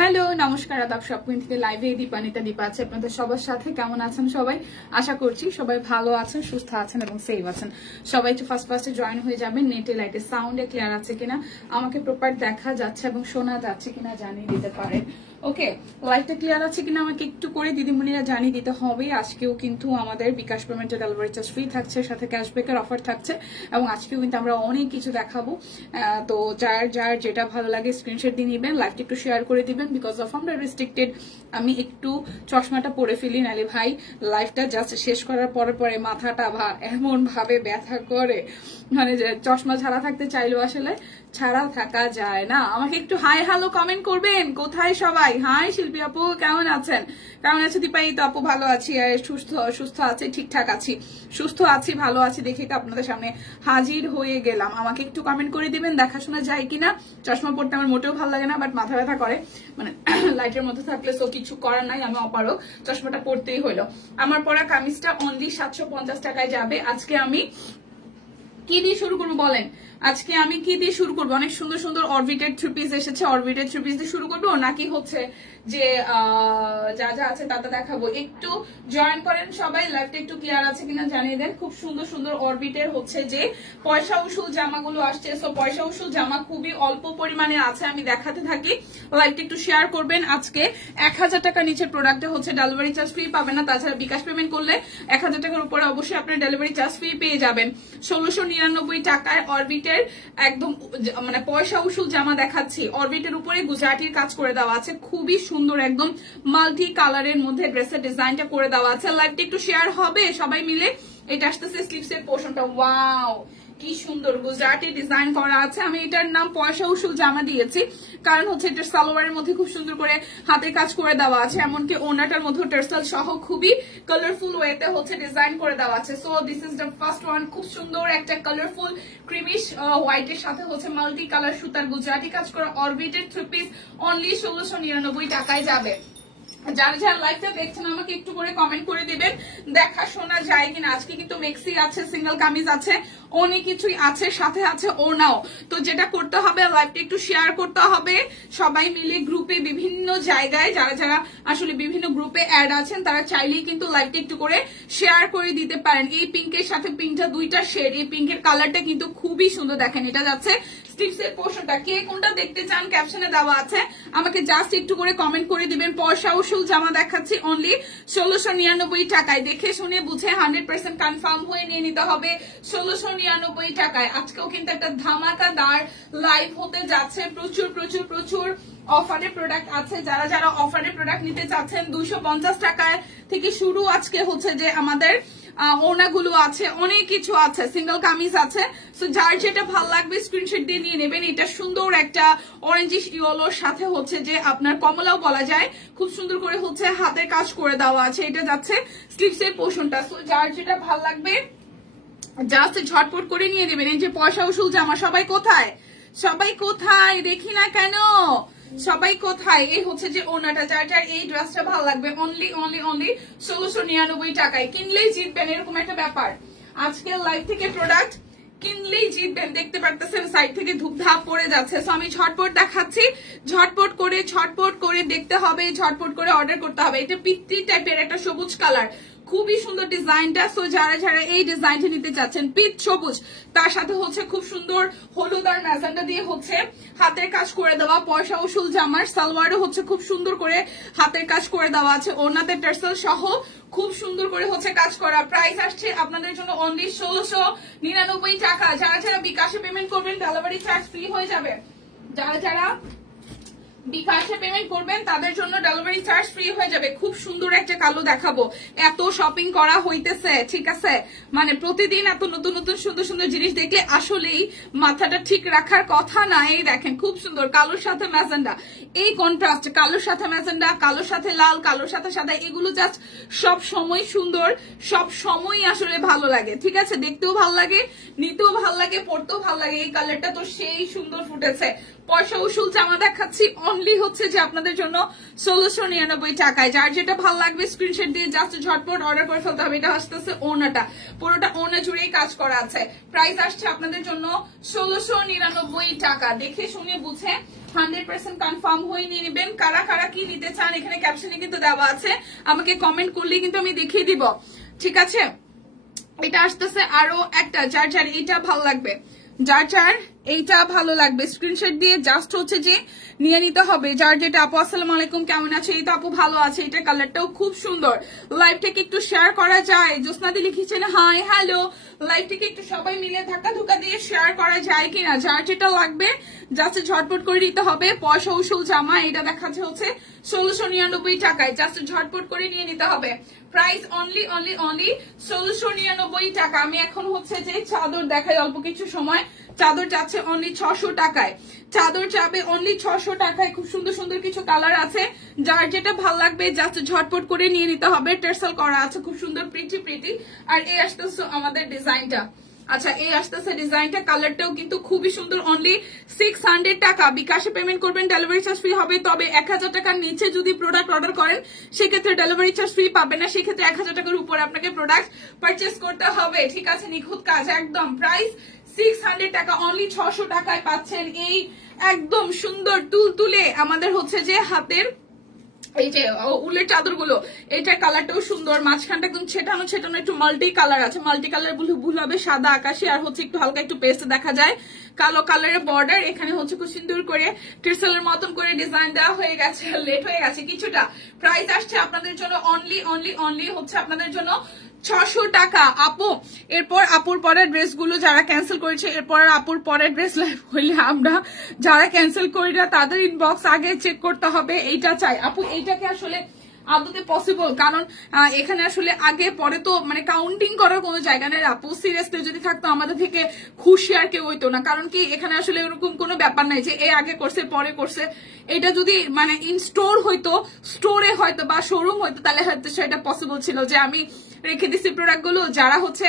Hello নমস্কার আদাব shopping থেকে লাইভে দীপানিতা দীপা আছে আপনাদের সবার সাথে। কেমন আছেন সবাই? আশা করছি সবাই ভালো আছেন, সুস্থ আছেন এবং সেফ আছেন। সবাই একটু ফার্স্টে জয়েন হয়ে যাবেন। নেটে লাইটে সাউন্ডে ক্লিয়ার আছে কিনা, আমাকে প্রপার দেখা যাচ্ছে এবং শোনা যাচ্ছে কিনা জানিয়ে দিতে পারেন। ওকে, লাইটটা ক্লিয়ার আছে কিনা আমাকে একটু করে দিদিমণিরা জানিয়ে দিতে হবে। আজকেও কিন্তু আমাদের বিকাশ পেমেন্টের ডেলিভারি চার্জ ফ্রি থাকছে, সাথে ক্যাশব্যাকের অফার থাকছে এবং আজকেও কিন্তু আমরা অনেক কিছু দেখাবো। তো যার যার যেটা ভালো লাগে স্ক্রিনশট দিয়ে নেবেন, লাইভটা একটু শেয়ার করে দিবেন। বিকজ অফ আমরা রেস্ট্রিক্টেড, আমি একটু চশমাটা পরে ফেলি, নালে ভাই লাইভটা জাস্ট শেষ করার পরে মাথাটা এমন ভাবে ব্যথা করে, মানে যে চশমা ছাড়া থাকতে চাইলেও আসলে ছাড়া থাকা যায় না। আমাকে একটু হাই হ্যালো কমেন্ট করবেন। কোথায় সবাই? হাই শিল্পী আপু, কেমন আছেন? কেমন আছে দীপাই? তো আপু ভালো আছি, আর সুস্থ আছি, ঠিকঠাক আছি, সুস্থ আছি, ভালো আছি দেখে তো আপনাদের সামনে হাজির হয়ে গেলাম। আমাকে একটু কমেন্ট করে দিবেন দেখাশোনা যায় কিনা। চশমা পড়তে আমার মোটেও ভালো লাগে না, বাট মাথা ব্যথা করে, মানে লাইটের মধ্যে থাকলে তো কিছু করার নাই, আমি অপারো চশমাটা পড়তেই হইলো। আমার পরা কামিজটা অনলি 750 টাকায় যাবে। আজকে আমি কি দিয়ে শুরু করবো বলেন? আজকে আমি কি দিয়ে শুরু করবো? অনেক সুন্দর সুন্দর অরবিটেড থ্রি পিস এসেছে, অরবিটেড থ্রি পিস দিয়ে শুরু করবো নাকি হচ্ছে যে যা যা আছে তা দেখাবো? একটু জয়েন করেন সবাই, লাইভটা একটু ক্লিয়ার আছে কিনা জানিয়ে দেন। খুব সুন্দর সুন্দর অরবিটের হচ্ছে যে পয়সা উসুল জামাগুলো আসছে। সো পয়সা উসুল জামা খুবই অল্প পরিমাণে আছে, আমি দেখাতে থাকি। লাইভটা একটু শেয়ার করবেন। আজকে 1000 টাকা নিচের প্রোডাক্টে হচ্ছে ডেলিভারি চার্জ ফ্রি পাবেন না, তাছাড়া বিকাশ পেমেন্ট করলে 1000 টাকার উপরে অবশ্যই আপনার ডেলিভারি চার্জ ফ্রি পেয়ে যাবেন। 1699 টাকায় অরবিটের একদম মানে পয়সা উসুল জামা দেখাচ্ছি। অরবিটের উপরে গুজরাটির কাজ করে দেওয়া আছে, খুবই সুন্দর, একদম মাল্টি কালারের মধ্যে ড্রেসের ডিজাইনটা করে দেওয়া আছে। লাইভটা একটু শেয়ার হবে সবাই মিলে। এটা আসতেছে স্লিভসের পোর্শনটা, ওয়াও কি সুন্দর গুজরাটি ডিজাইন করা আছে। আমি এটার নাম পয়সা উসুল জামা দিয়েছি কারণ হচ্ছে এটার সালোয়ারের মধ্যে খুব সুন্দর করে হাতের কাজ করে দেওয়া আছে, এমনকি ওনাটার মধ্যে টার্সেল সহ খুবই কালারফুল ওয়েতে হচ্ছে ডিজাইন করে দেওয়া আছে। So this is the first one. খুব সুন্দর একটা কালারফুল ক্রিমিশ হোয়াইটের সাথে হচ্ছে মাল্টি কালার সুতার গুজরাটি কাজ করা অরবিটেড থ্রি পিস অনলি 1699 টাকায় যাবে। যারা যারা লাইভটা দেখছেন আমাকে একটু করে কমেন্ট করে দিবেন দেখা শোনা যায় কিনা। আজকে কিন্তু মেক্সি আছে, সিঙ্গেল কামিজ আছে, অনেক কিছুই আছে, সাথে আছে ওড়নাও। তো যেটা করতে হবে লাইভটা একটু শেয়ার করতে হবে সবাই মিলে গ্রুপে, বিভিন্ন জায়গায় যারা যারা আসলে বিভিন্ন গ্রুপে অ্যাড আছেন তারা চাইলেই কিন্তু লাইভটা একটু করে শেয়ার করে দিতে পারেন। এই পিঙ্কের সাথে পিঙ্কটা দুইটা শেড, এই পিঙ্কের কালারটা কিন্তু খুবই সুন্দর। দেখেন এটা যাচ্ছে স্লিভসের পোর্শনটা। কে কোনটা দেখতে চান ক্যাপশনে দেওয়া আছে, আমাকে জাস্ট একটু করে কমেন্ট করে দিবেন। পয়সা উসুল জামা দেখাচ্ছি অনলি 1699 টাকায়। দেখে শুনে বুঝে 100% কনফার্ম হয়ে নিয়ে নিতে হবে 1699 টাকায়। আজকেও কিন্তু একটা ধামাকাদার লাইভ হতে যাচ্ছে, প্রচুর প্রচুর প্রচুর অফারের প্রোডাক্ট আছে। যারা যারা অফারের প্রোডাক্ট নিতে চাচ্ছেন 250 টাকায় থেকে শুরু। আজকে হচ্ছে যে আমাদের ওড়নাগুলো আছে, অনেক কিছু আছে, সিঙ্গেল কামিজ আছে। সো যার যেটা ভালো লাগবে স্ক্রিনশট দিয়ে নিয়ে নেবেন। এটা সুন্দর একটা অরেঞ্জিশ ইয়েলোর সাথে হচ্ছে যে আপনার কমলাও বলা যায়, খুব সুন্দর করে হচ্ছে হাতের কাজ করে দেওয়া আছে। এটা যাচ্ছে স্লিভসের পোর্শনটা। সো যার যেটা ভালো লাগবে জাস্ট ঝটপট করে নিয়ে নেবেন। এই যে পয়সা উসুল জামা, সবাই কোথায়? সবাই কোথায় দেখি না কেন? সবাই কোথায়? এই হচ্ছে যে ওনাটা, যার যার এই ড্রেসটা ভালো লাগবে অনলি অনলি অনলি 1699 টাকায়। কিনলেই জিতবেন এরকম একটা ব্যাপার। আজকের লাইভ থেকে প্রোডাক্ট কিনলেই জিতবেন, দেখতে পারতেছেন সাইড থেকে ধুপধাপ পড়ে যাচ্ছে। সো আমি ঝটপট দেখাচ্ছি, ঝটপট করে দেখতে হবে, ঝটপট করে অর্ডার করতে হবে। এটা পিত্তি টাইপের একটা সবুজ কালার, খুবই সুন্দর ডিজাইনটা। সো যারা যারা এই ডিজাইনটা নিতে চাচ্ছেন পিচ সবুজ, তার সাথে হচ্ছে খুব সুন্দর হলুদ আর ম্যাজেন্ডা দিয়ে হচ্ছে হাতের কাজ করে দেওয়া পয়সা উসুল জামার সালোয়ারও হচ্ছে খুব সুন্দর করে হাতের কাজ করে দেওয়া আছে, ওড়নাতে টার্সেল সহ খুব সুন্দর করে হচ্ছে কাজ করা। প্রাইস আসছে আপনাদের জন্য অনলি 1699 টাকা। যারা যারা বিকাশে পেমেন্ট করবেন ডেলিভারি চার্জ ফ্রি হয়ে যাবে। যারা যারা বিকাশে পেমেন্ট করবেন তাদের জন্য ডেলিভারি চার্জ ফ্রি হয়ে যাবে। খুব সুন্দর একটা কালো দেখাবো, এত শপিং করা হইতেছে, ঠিক আছে, মানে প্রতিদিন এত নতুন নতুন সুন্দর সুন্দর জিনিস দেখলে আসলেই মাথাটা ঠিক রাখার কথা না। এই দেখেন খুব সুন্দর কালোর সাথে ম্যাজেন্ডা, এই কন্ট্রাস্ট কালোর সাথে ম্যাজেন্ডা, কালোর সাথে লাল, কালোর সাথে সাদা, এগুলো জাস্ট সব সময় সুন্দর, সব সময় আসলে ভালো লাগে, ঠিক আছে, দেখতেও ভালো লাগে, নিতেও ভালো লাগে, পড়তেও ভালো লাগে। এই কালারটা তো সেই সুন্দর ফুটেছে। পয়সা উসুল জামা দেখাচ্ছি অনলি হচ্ছে যে আপনাদের জন্য 1699 টাকায়। যার যেটা ভালো লাগবে স্ক্রিনশট দিয়ে জাস্ট ঝটপট অর্ডার করে ফেলতে হবে। এটা আসতেছে ওনাটা, পুরোটা ওনা জুড়েই কাজ করা আছে। প্রাইস আসছে আপনাদের জন্য 1699 টাকা। দেখে শুনে বুঝে 100% কনফার্ম হয়ে নিয়ে নেবেন। কারা কারা কি নিতে চান এখানে ক্যাপশনে কিন্তু দেওয়া আছে, আমাকে কমেন্ট করলেই কিন্তু আমি দেখিয়ে দিব, ঠিক আছে। এটা আসতেছে আরো একটা, যার যার এইটা ভালো লাগবে, যার যার এইটা ভালো লাগবে স্ক্রিনশট দিয়ে জাস্ট হচ্ছে যে নিয়ে নিতে হবে। যার যেটা। আপু আসসালামু আলাইকুম, কেমন আছে? এই তো আপু ভালো আছে, এটা কালারটাও খুব সুন্দর। লাইভটাকে একটু শেয়ার করা যায়? জ্যোৎস্নাদি লিখেছেন হাই হ্যালো। লাইভটাকে একটু সবাই মিলে ধাক্কা ধুকা দিয়ে শেয়ার করা যায় কিনা? যার যেটা লাগবে জাস্ট ঝটপট করে নিতে হবে। পয়সা উসুল জামা, এটা দেখাচ্ছে হচ্ছে 1699 টাকায়, জাস্ট ঝটপট করে নিয়ে নিতে হবে। প্রাইস অনলি অনলি অনলি 1699 টাকা। আমি এখন হচ্ছে যে চাদর দেখাই অল্প কিছু সময়। চাদর যাচ্ছে অনলি 600 টাকায়, চাদর যাবে অনলি 600 টাকায়। খুব সুন্দর সুন্দর কিছু কালার আছে, যার যেটা ভালো লাগবে জাস্ট ঝটপট করে নিয়ে নিতে হবে। টেরসেল করা আছে খুব সুন্দর প্রিটি প্রিটি। আর এই আসতেছে আমাদের ডিজাইনটা, আচ্ছা এই আসতেছে ডিজাইনটা, কালারটাও কিন্তু খুবই সুন্দর। অনলি 600 টাকা। বিকাশে পেমেন্ট করবেন, ডেলিভারি চার্জ ফ্রি হবে। তবে 1000 টাকার নিচে যদি প্রোডাক্ট অর্ডার করেন সেক্ষেত্রে ডেলিভারি চার্জ ফ্রি পাবেন না, সেক্ষেত্রে 1000 টাকার উপর আপনাকে প্রোডাক্ট পারচেস করতে হবে, ঠিক আছে। নিখুঁত কাজ একদম। প্রাইস 600 টাকা, অনলি 600 টাকায় পাচ্ছেন এই একদম সুন্দর তুলতুলে আমাদের হচ্ছে যে হাতের এই যে উলের চাদরগুলো। এইটার কালারটাও সুন্দর, মাঝখানটা একদম ছেটানো ছেটানো একটু মাল্টি কালার আছে। মাল্টি কালার ভুল হবে, সাদা আকাশি আর হচ্ছে একটু হালকা একটু পেস্ট দেখা যায়, কালো কালারের বর্ডার। এখানে হচ্ছে খুব সুন্দর করে ক্রিস্টালের মতন করে ডিজাইন দেওয়া হয়ে গেছে, লেট হয়ে গেছে কিছুটা। প্রাইস আসছে আপনাদের জন্য অনলি অনলি অনলি হচ্ছে আপনাদের জন্য 600 টাকা। আপু এরপর আপুর পরের ড্রেসগুলো যারা ক্যান্সেল করেছে, এরপর আপুর পরের ড্রেস লাইভ হইলে আমরা যারা ক্যান্সেল করি না তাদের ইনবক্স আগে চেক করতে হবে। এইটা চাই আপু, এইটাকে আসলে আদতে পসিবল, কারণ এখানে আসলে আগে পরে তো মানে কাউন্টিং করার কোনো জায়গা নেই আপু। সিরিয়াসলি যদি থাকতো আমাদের থেকে খুশি আর কেউ হইতো না, কারণ কি এখানে আসলে এরকম কোনো ব্যাপার নাই যে এ আগে করছে পরে করছে। এটা যদি মানে ইন স্টোর হইতো, স্টোরে হয়তো বা শোরুম হইতো, তাহলে হয়তো সেটা পসিবল ছিল যে আমি রেখে দিচ্ছি প্রোডাক্ট গুলো। যারা হচ্ছে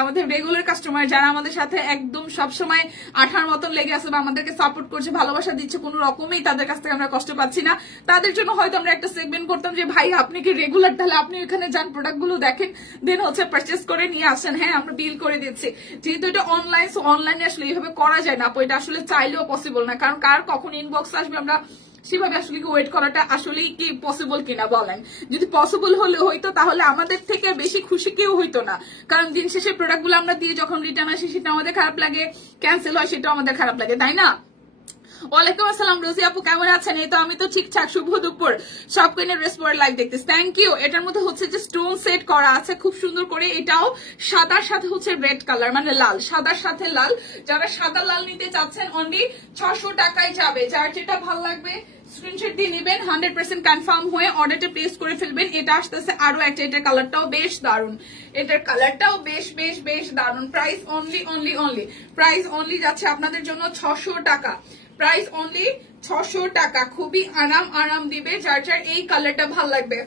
আমাদের রেগুলার কাস্টমার, যারা আমাদের সাথে একদম সবসময় আঠার মতন লেগে আছে বা আমাদেরকে সাপোর্ট করছে, ভালোবাসা দিচ্ছে, কোনো রকমেই তাদের কাছ থেকে আমরা কষ্ট পাচ্ছি না, তাদের জন্য হয়তো আমরা একটা সেগমেন্ট করতাম যে ভাই আপনি কি রেগুলার, তাহলে আপনি এখানে যান, প্রোডাক্ট গুলো দেখেন, দেন হচ্ছে পারচেস করে নিয়ে আসেন, হ্যাঁ আমরা বিল করে দিচ্ছি। যেহেতু এটা অনলাইন, অনলাইনে আসলে এইভাবে করা যায় না আপু, এটা আসলে চাইলেও পসিবল না, কারণ কার কখন ইনবক্স আসবে আমরা সেভাবে আসলে কি ওয়েট করাটা আসলেই কি পসিবল কিনা বলেন। যদি পসিবল হলে হইতো তাহলে আমাদের থেকে বেশি খুশি কেউ হইতো না, কারণ দিন শেষে প্রোডাক্ট গুলো আমরা দিয়ে যখন রিটার্ন আসি সেটা আমাদের খারাপ লাগে, ক্যান্সেল হয় সেটা আমাদের খারাপ লাগে, তাই না? ওয়ালাইকুম আসসালাম রোজি আপু, কেমন আছেন? এই তো আমি তো ঠিকঠাক, শুভ দুপুর। সব কিনে ড্রেস পরে লাইভ দেখতেছি, থ্যাংক ইউ। এটার মধ্যে হচ্ছে যে স্টোন সেট করা আছে খুব সুন্দর করে, এটাও সাদার সাথে হচ্ছে রেড কালার, মানে লাল, সাদার সাথে লাল। যারা সাদা লাল নিতে চাচ্ছেন অনলি 600 টাকায় যাবে। যার যেটা ভালো লাগবে স্ক্রিনশট দিয়ে নেবেন, 100% কনফার্ম হয়ে অর্ডারটা প্লেস করে ফেলবেন। এটা আসতেছে আরো একটা, এটার কালারটাও বেশ দারুন, এটার কালারটাও বেশ বেশ বেশ দারুন। Price only only only, price only যাচ্ছে আপনাদের জন্য 600 টাকা। প্রাইস অনলি 600 টাকা। খুবই আরাম দিবে। যার যার এই কালারটা ভাল লাগবে,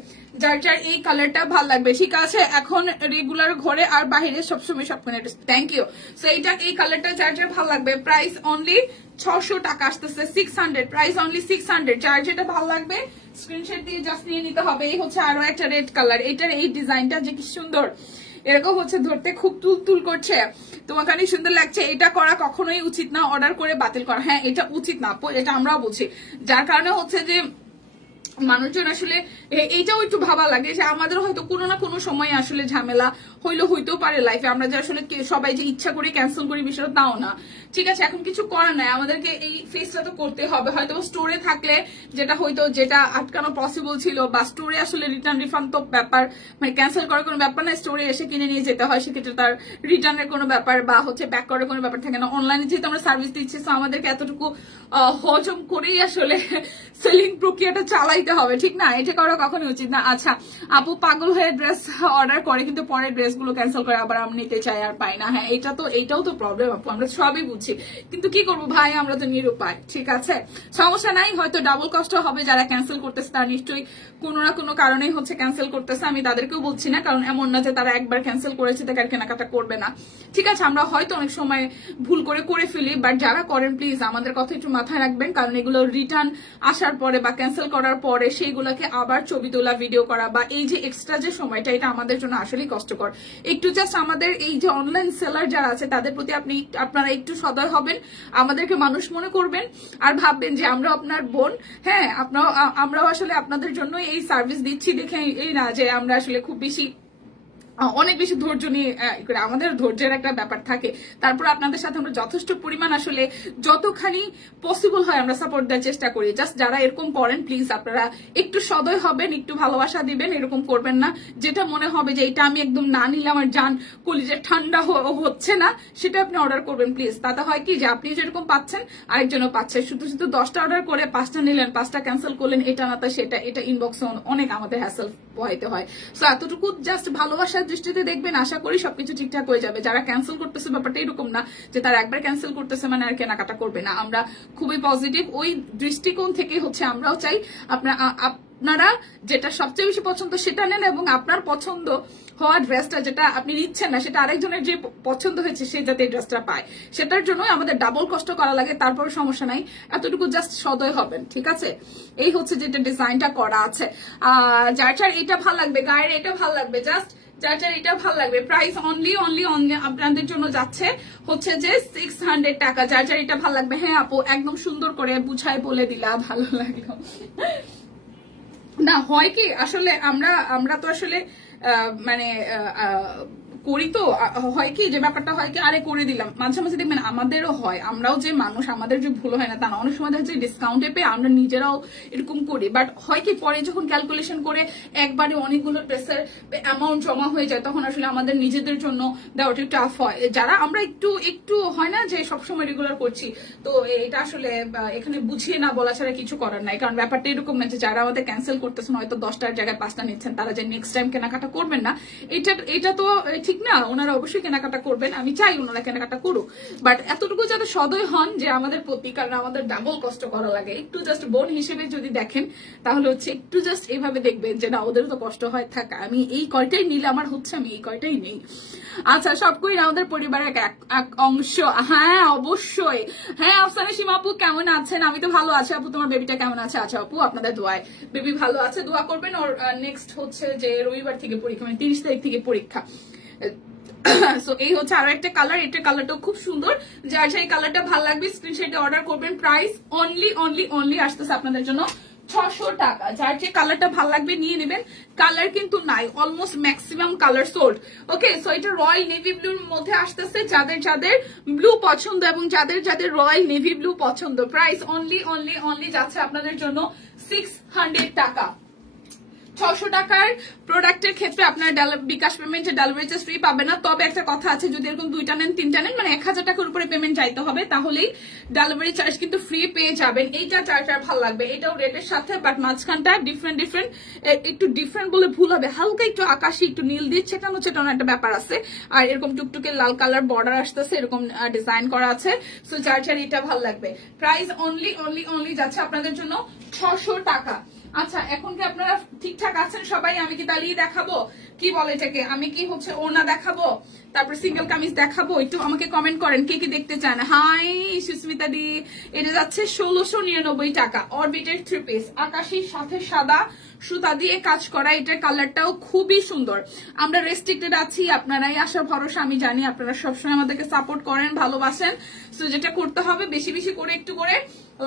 যার যার এই কালারটা ভাল লাগবে, ঠিক আছে। এখন রেগুলার ঘরে আর বাইরে সবসময় সব কিনে, থ্যাংক ইউ। সো এইটা এই কালারটা যার যার ভাল লাগবে। প্রাইস অনলি 600 টাকা আসতেছে, 600, প্রাইস অনলি 600। যার যেটা ভাল লাগবে স্ক্রিনশট দিয়ে জাস্ট নিয়ে নিতে হবে। এই হচ্ছে আরো একটা রেড কালার, এটার এই ডিজাইনটা যে কি সুন্দর, এরকম হচ্ছে ধরতে খুব তুল করছে, তোমাকে অনেক সুন্দর লাগছে। এটা করা কখনোই উচিত না, অর্ডার করে বাতিল করা, হ্যাঁ এটা উচিত না, এটা আমরাও বুঝি। যার কারণে হচ্ছে যে মানুষজন আসলে এইটাও একটু ভাবা লাগে যে আমাদের হয়তো কোনো না কোনো সময় আসলে ঝামেলা হইতেও পারে লাইফে, আমরা যে আসলে সবাই যে ইচ্ছা করে ক্যান্সেল করি বিষয়টা তাও না, ঠিক আছে, এখন কিছু করার নাই, আমাদেরকে এই ফেসটা তো করতে হবে। হয়তো স্টোরে থাকলে যেটা আটকানো পসিবল ছিল, বা স্টোরে আসলে রিটার্ন রিফান্ড তো ব্যাপার, মানে ক্যান্সেল করার কোনো ব্যাপার না, স্টোরে এসে কিনে নিয়ে যেতে হয়, সেক্ষেত্রে তার রিটার্নের কোনো ব্যাপার বা হচ্ছে ব্যাক করার কোনো ব্যাপার থাকে না। অনলাইনে যেহেতু আমরা সার্ভিস দিচ্ছি, তো আমাদেরকে এতটুকু হজম করেই আসলে সেলিং প্রক্রিয়াটা চালাইতে হবে, ঠিক না? এটা করা কখনোই উচিত না। আচ্ছা, আপু পাগল হয়ে ড্রেস অর্ডার করে কিন্তু পরে ড্রেসগুলো ক্যান্সেল করে আবার আমি নিতে চাই আর পাই না। হ্যাঁ, এইটাও তো প্রবলেম আপু, আমরা সবই বুঝছি, কিন্তু কি করবো ভাই, আমরা তো নিরুপায়। ঠিক আছে, সমস্যা নাই, হয়তো ডাবল কষ্ট হবে। যারা ক্যান্সেল করতেছে তারা নিশ্চয়ই কোনো না কোনো কারণেই হচ্ছে ক্যান্সেল করতেছে, আমি তাদেরকেও বলছি না, কারণ এমন না যে তারা একবার ক্যান্সেল করেছে তাকে আর কেনাকাটা করবে না। ঠিক আছে, আমরা হয়তো অনেক সময় ভুল করে ফেলি, বাট যারা করেন প্লিজ আমাদের কথা একটু মাথায় রাখবেন, কারণ এগুলো রিটার্ন আসার পরে বা ক্যান্সেল করার পরে সেইগুলোকে আবার ছবি তোলা, ভিডিও করা, বা এই যে এক্সট্রা যে সময়টা, এটা আমাদের জন্য আসলেই কষ্টকর। একটু জাস্ট আমাদের এই যে অনলাইন সেলার যারা আছে তাদের প্রতি আপনারা একটু সদয় হবেন, আমাদেরকে মানুষ মনে করবেন, আর ভাববেন যে আমরা আপনার বোন। হ্যাঁ, আমরাও আসলে আপনাদের জন্য এই সার্ভিস দিচ্ছি দেখে এই না যে আমরা আসলে খুব বেশি অনেক বেশি ধৈর্য নিয়ে আমাদের ধৈর্যের একটা ব্যাপার থাকে। তারপর আপনাদের সাথে আমরা যথেষ্ট পরিমাণ আসলে যতখানি পসিবল হয় আমরা সাপোর্ট দেওয়ার চেষ্টা করি। জাস্ট যারা এরকম করেন প্লিজ আপনারা একটু সদয় হবেন, একটু ভালোবাসা দিবেন, এরকম করবেন না। যেটা মনে হবে যে এটা আমি একদম না নিলে আমার জান কলিজা ঠান্ডা হচ্ছে না, সেটা আপনি অর্ডার করবেন প্লিজ। তাতে হয় কি যে আপনি যেরকম পাচ্ছেন আরেকজনও পাচ্ছে। শুধু 10টা অর্ডার করে 5টা নিলেন, 5টা ক্যান্সেল করলেন, এটা না তা সেটা, এটা ইনবক্সে অনেক আমাদের হ্যাসেল পোহাইতে হয়। সো এতটুকু জাস্ট ভালোবাসার দৃষ্টিতে দেখবেন, আশা করি সবকিছু ঠিকঠাক হয়ে যাবে। যারা ক্যান্সেল করতেছে ব্যাপারটা এরকম না যে তারা একবার ক্যান্সেল করতেছে মানে আর কেনাকাটা করবে না। আমরা খুবই পজিটিভ ওই দৃষ্টিকোণ থেকে হচ্ছে আমরাও চাই আপনারা যেটা সবচেয়ে বেশি পছন্দ সেটা নেন, এবং আপনার পছন্দ হওয়া ড্রেসটা যেটা আপনি নিচ্ছেন না সেটা আরেকজনের যে পছন্দ হয়েছে সে যাতে ড্রেসটা পায়, সেটার জন্যই আমাদের ডাবল কষ্ট করা লাগে। তারপর সমস্যা নাই, এতটুকু জাস্ট সদয় হবেন। ঠিক আছে, এই হচ্ছে যেটা ডিজাইনটা করা আছে। যার এটা ভালো লাগবে, গায়ের এটা ভালো লাগবে, জাস্ট যার এটা ভালো লাগবে। প্রাইস অনলি আপনাদের জন্য যাচ্ছে হচ্ছে যে 600 টাকা। যার এটা ভালো লাগবে। হ্যাঁ আপু, একদম সুন্দর করে বুঝায় বলে দিলা, ভালো লাগলো। না হয় কি আসলে আমরা তো আসলে মানে করি, তো হয় কি যে ব্যাপারটা হয় কি, আরে করে দিলাম, মাঝে মাঝে দেখবেন আমাদেরও হয়, আমরাও যে মানুষ, আমাদের যে ভুল হয় না তা না, অনেক সময় দেখা যায় ডিসকাউন্টে পেয়ে আমরা নিজেরাও এরকম করি। বাট হয় কি পরে যখন ক্যালকুলেশন করে একবারে অনেকগুলো ড্রেসের অ্যামাউন্ট জমা হয়ে যায়, তখন আসলে আমাদের নিজেদের জন্য দেওয়াটা টাফ হয়। যারা আমরা একটু হয় না যে সবসময় রেগুলার করছি, তো এটা আসলে এখানে বুঝিয়ে না বলা ছাড়া কিছু করার নাই। কারণ ব্যাপারটা এরকম না যে যারা আমাদের ক্যান্সেল করতেছেন হয়তো 10টার জায়গায় 5টা নিচ্ছেন, তারা যে নেক্সট টাইম কেনাকাটা করবেন না, এটা তো ঠিক না। ওনারা অবশ্যই কেনাকাটা করবেন, আমি চাই ওনারা কেনাকাটা করুক, বাট এতটুকু যাতে সদয় হন যে আমাদের প্রতি, কারণ আমাদের ডাবল কষ্ট করা লাগে। একটু জাস্ট বোন হিসেবে যদি দেখেন তাহলে হচ্ছে একটু জাস্ট এইভাবে দেখবেন যে না, ওদেরও তো কষ্ট হয় থাকা, আমি এই কয়টাই নিলে আমার হচ্ছে, আমি এই কয়টাই নেই। আচ্ছা, সবকই আমাদের পরিবারের এক অংশ। হ্যাঁ অবশ্যই। হ্যাঁ, আফসানা সীমা আপু কেমন আছেন? আমি তো ভালো আছি আপু, তোমার বেবিটা কেমন আছে? আচ্ছা আপু, আপনাদের দোয়ায় বেবি ভালো আছে, দোয়া করবেন। ওর নেক্সট হচ্ছে যে রবিবার থেকে পরীক্ষা, মানে 30 তারিখ থেকে পরীক্ষা। সো এই হচ্ছে আরো একটা কালার, এটা কালারটাও খুব সুন্দর। যার এই কালারটা ভালো লাগবে স্ক্রিনশটে অর্ডার করবেন। প্রাইস অনলি আসতেছে আপনাদের জন্য 600 টাকা। যার যে কালারটা ভালো লাগবে নিয়ে নেবেন। কালার কিন্তু নাই, অলমোস্ট ম্যাক্সিমাম কালার সোল্ড। ওকে, সো এটা রয়্যাল নেভি ব্লুর মধ্যে আসতেছে। যাদের ব্লু পছন্দ এবং যাদের রয়্যাল নেভি ব্লু পছন্দ, প্রাইস অনলি যাচ্ছে আপনাদের জন্য 600 টাকা। 600 টাকার প্রোডাক্টের ক্ষেত্রে আপনার বিকাশ পেমেন্টে ডেলিভারি চার্জ ফ্রি পাবে না। তবে একটা কথা আছে, যদি এরকম 2টা নেন 3টা নেন, মানে 1000 টাকার উপরে পেমেন্ট চাইতে হবে, তাহলেই ডেলিভারি চার্জ কিন্তু ফ্রি পেয়ে যাবেন। এইটা যার ভালো লাগবে, এটাও রেডের সাথে, বাট মাঝখানটা ডিফারেন্ট একটু ডিফারেন্ট বলে ভুল হবে, হালকা একটু আকাশি একটু নীল দিয়ে ছেটানো একটা ব্যাপার আছে। আর এরকম টুকটুকে লাল কালার বর্ডার আসতেছে, এরকম ডিজাইন করা আছে। সো যার এটা ভালো লাগবে। প্রাইস অনলি যাচ্ছে আপনাদের জন্য 600 টাকা। আচ্ছা, এখন কি আপনারা ঠিকঠাক আছেন সবাই? আমি কি তালিয়ে দেখাবো, কি বলে এটাকে, আমি কি হচ্ছে ওড়না দেখাবো, তারপর সিঙ্গেল কামিজ দেখাবো? একটু আমাকে কমেন্ট করেন কে কি দেখতে চান। হাই সুস্মিতা দি, এটা যাচ্ছে 1699 টাকা। অরবিটের 3 পিস, আকাশির সাথে সাদা সুতা দিয়ে কাজ করা। এটার কালারটাও খুবই সুন্দর। আমরা রেস্ট্রিক্টেড আছি, আপনারাই আসার ভরসা। আমি জানি আপনারা সবসময় আমাদেরকে সাপোর্ট করেন, ভালোবাসেন। সো যেটা করতে হবে, বেশি করে একটু করে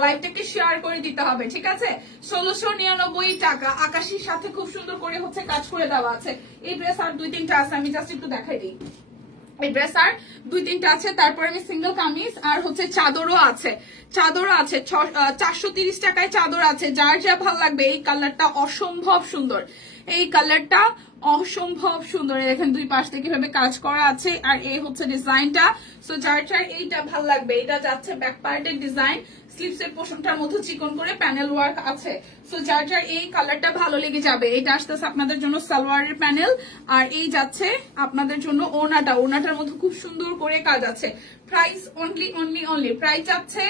লাইভটাকে শেয়ার করে দিতে হবে, ঠিক আছে? 1699 টাকা, আকাশির সাথে খুব সুন্দর করে হচ্ছে কাজ করে দেওয়া আছে। এই ড্রেস আর 2-3টা আছে, আমি জাস্ট একটু দেখাই দিই। এই ড্রেস আর 2-3টা আছে। তারপরে আমি সিঙ্গেল কামিজ আর হচ্ছে চাদরও আছে, 430 টাকায় চাদর আছে। যার যা ভালো লাগবে। এই কালারটা অসম্ভব সুন্দর, এই কালারটা অসম্ভব সুন্দর। দেখেন দুই পাশ থেকে কিভাবে কাজ করা আছে, আর এই হচ্ছে ডিজাইনটা। সো যার যার এইটা ভালো লাগবে, এটা যাচ্ছে ব্যাক পার্টের ডিজাইন, স্লিভসের পোর্শনটার মধ্যে চিকন করে প্যানেল ওয়ার্ক আছে। সো যার যার এই কালারটা ভালো লেগে যাবে। এটা আসতেছে আপনাদের জন্য সালোয়ারের প্যানেল, আর এই যাচ্ছে আপনাদের জন্য ওনাটা, ওনাটার মধ্যে খুব সুন্দর করে কাজ আছে। প্রাইস অনলি প্রাইস যাচ্ছে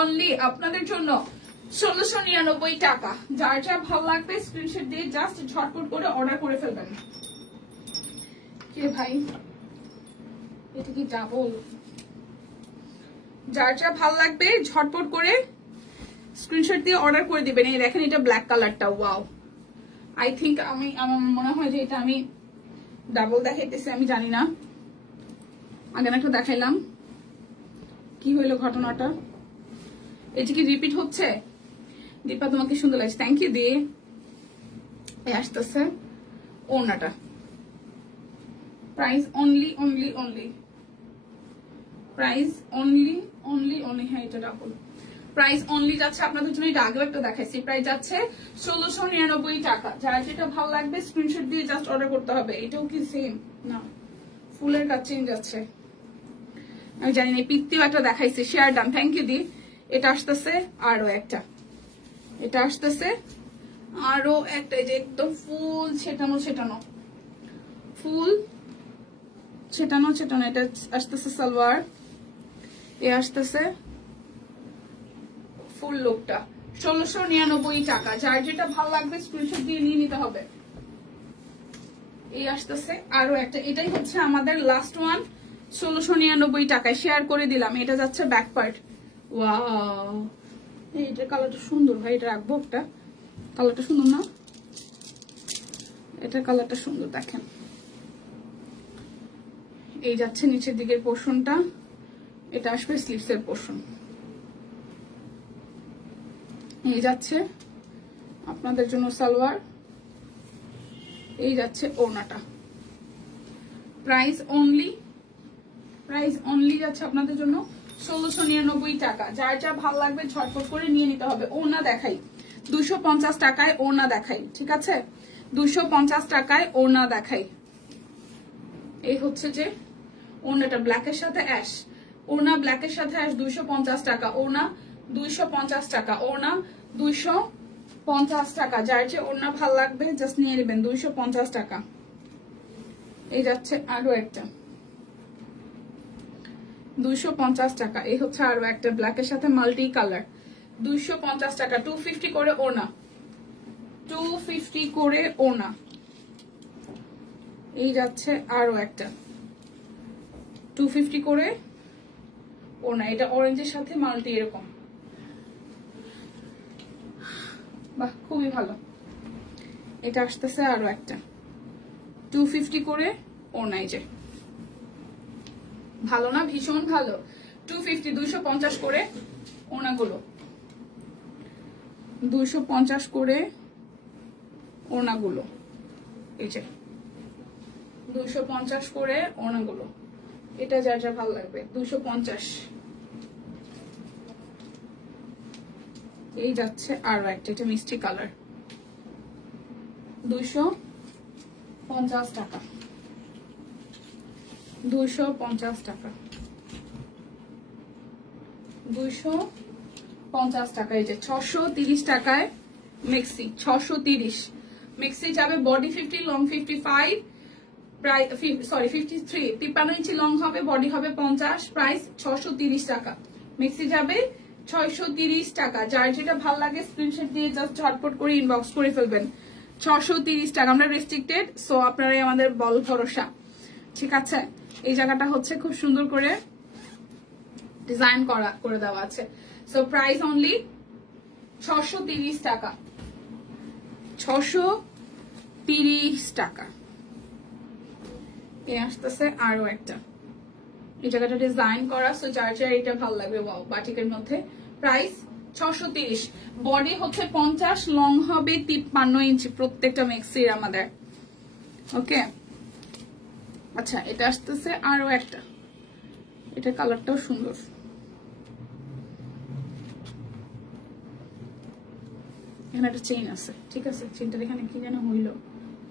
অনলি আপনাদের জন্য 1699 টাকা। যার যা ভালো লাগবে স্ক্রিনশট দিয়ে জাস্ট ঝটপট করে অর্ডার করে ফেলবেন। কে ভাই এটা কি ডাবল? যার যা ভালো লাগবে ঝটপট করে স্ক্রিনশট দিয়ে অর্ডার করে দিবেন। এই দেখেন এটা ব্ল্যাক কালারটা, ওয়াও। আই থিঙ্ক আমার মনে হয় যে এটা আমি ডাবল দেখাইতেছি, আমি জানি না। আগে একটা দেখাইলাম, কি হইলো ঘটনাটা? এটা কি রিপিট হচ্ছে? দীপা তোমাকে সুন্দর লাগছে, থ্যাংক ইউ। দিয়ে আসতেছে ওনাটা, প্রাইস অনলি প্রাইস অনলি। হ্যাঁ এটা ডাবল প্রাইস অনলি যাচ্ছে আপনাদের জন্য। এটা আগেও একটা দেখাইছি, প্রাইস যাচ্ছে 1699 টাকা। যার যেটা ভালো লাগবে স্ক্রিনশট দিয়ে জাস্ট অর্ডার করতে হবে। এটাও কি সেম না, ফুলের কাজ চেঞ্জ আছে আমি জানি না। পিত্তিও একটা দেখাইছি, শেয়ার ডান, থ্যাংক ইউ দি। এটা আসতেছে আরো একটা, এটা আসতেছে আরো একটা, এই যে একদম ফুল ছেটানো, ফুল ছেটানো। এটা আসতেছে সালোয়ার, এ আসতেছে ফুল লুকটা। 1699 টাকা। যার যেটা ভালো লাগবে স্ক্রিনশট দিয়ে নিয়ে নিতে হবে। এই আসতেছে আরো একটা, এটাই হচ্ছে আমাদের লাস্ট ওয়ান। 1699 টাকায় শেয়ার করে দিলাম। এটা যাচ্ছে ব্যাক পার্ট, ওয়াও। এইটার কালারটা সুন্দর ভাই, এটা রাখবো একটা। কালারটা সুন্দর না? এটার কালারটা সুন্দর, দেখেন। এই যাচ্ছে নিচের দিকের পোর্শনটা, এটা আসবে স্লিভসের পোর্শন। এই যাচ্ছে আপনাদের জন্য সালোয়ার, এই যাচ্ছে ওড়নাটা। প্রাইস অনলি যাচ্ছে আপনাদের জন্য 1699 টাকা। যার যা ভালো লাগবে ঝটপট করে নিয়ে নিতে হবে। ওড়না দেখাই 250 টাকায়, ওড়না দেখাই, ঠিক আছে? 250 টাকায় ওড়না দেখাই। এই হচ্ছে যে ওড়নাটা ব্ল্যাকের সাথে অ্যাশ, ওড়না ব্ল্যাকের সাথে অ্যাশ 250 টাকা, ওড়না 250 টাকা, ওড়না 250 টাকা। যার যে ওড়না ভালো লাগবে জাস্ট নিয়ে নেবেন, 250 টাকা। এই যাচ্ছে আরো একটা 250 টাকা। এই হচ্ছে আরো একটা ব্ল্যাকের সাথে মাল্টি কালার, 250 টাকা। 250 করে ওড়না, 250 করে ওড়না। এই যাচ্ছে আরো একটা 250 করে ওড়না। এটা অরেঞ্জের সাথে মাল্টি এরকম, বাহ খুবই ভালো। এটা আসতেছে আরো একটা 250 করে ওড়না। এই যে ভালো না, ভীষণ ভালো। 250 250 করে ওড়নাগুলো, 250 করে ওড়নাগুলো। এই যে 250 করে ওড়নাগুলো। এটা যার যা ভালো লাগবে 250। এই যাচ্ছে আরো একটা, এটা মিষ্টি কালার, 250 টাকা, 250 টাকা, 250 টাকা। এই যে 630 টাকায় মেক্সি, 630 মেক্সি যাবে। বডি 50, লং 55, প্রাইস 53, 53 ইঞ্চি লং হবে, বডি হবে 50, প্রাইস 630 টাকা। মেক্সি যাবে 630 টাকা। যার যেটা ভালো লাগে স্ক্রিনশট দিয়ে জাস্ট ঝটপট করে ইনবক্স করে ফেলবেন। 630 টাকা। আমরা রেস্ট্রিক্টেড, সো আপনারাই আমাদের বল ভরসা, ঠিক আছে? এই জায়গাটা হচ্ছে খুব সুন্দর করে ডিজাইন করে দেওয়া আছে। সো প্রাইস অনলি 630 টাকা, 630 টাকা। এই আসতেছে আরো একটা, এই জায়গাটা ডিজাইন করা। সো যার যার এটা ভালো লাগবে, ওয়াও, বাটিকের মধ্যে। প্রাইস 630। বডি হচ্ছে 50, লং হবে 53 ইঞ্চি প্রত্যেকটা মেক্সির আমাদের। ওকে, আচ্ছা এটা আসতেছে আরো একটা, এটা কালারটাও সুন্দর। এখানে একটা চেইন আছে, ঠিক আছে, চেইনটার এখানে কি যেন হইলো,